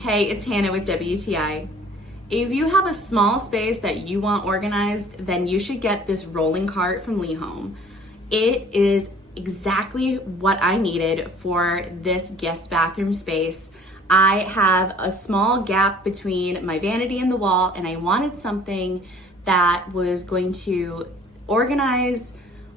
Hey, it's Hannah with WTI. If you have a small space that you want organized, then you should get this rolling cart from LEHOM. It is exactly what I needed for this guest bathroom space. I have a small gap between my vanity and the wall, and I wanted something that was going to organize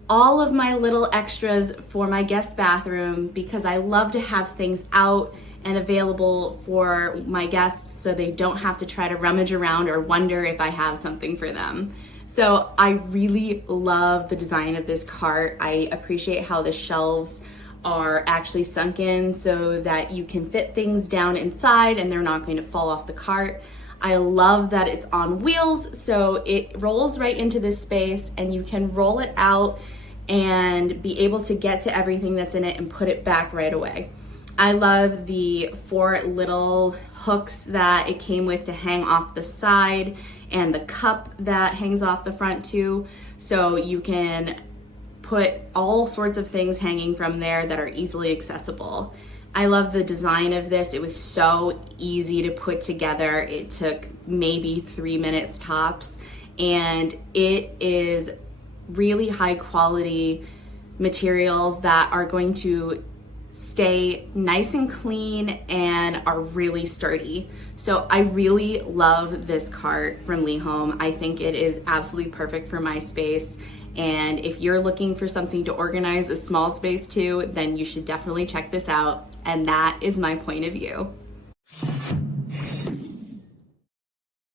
all of my little extras for my guest bathroom because I love to have things out and available for my guests so they don't have to try to rummage around or wonder if I have something for them. So I really love the design of this cart. I appreciate how the shelves are actually sunk in so that you can fit things down inside and they're not going to fall off the cart. I love that it's on wheels, so it rolls right into this space and you can roll it out and be able to get to everything that's in it and put it back right away. I love the 4 little hooks that it came with to hang off the side and the cup that hangs off the front too. So you can put all sorts of things hanging from there that are easily accessible. I love the design of this. It was so easy to put together. It took maybe 3 minutes tops, and it is really high quality materials that are going to stay nice and clean and are really sturdy. So I really love this cart from LEHOM. I think it is absolutely perfect for my space. And if you're looking for something to organize a small space too, then you should definitely check this out. And that is my point of view.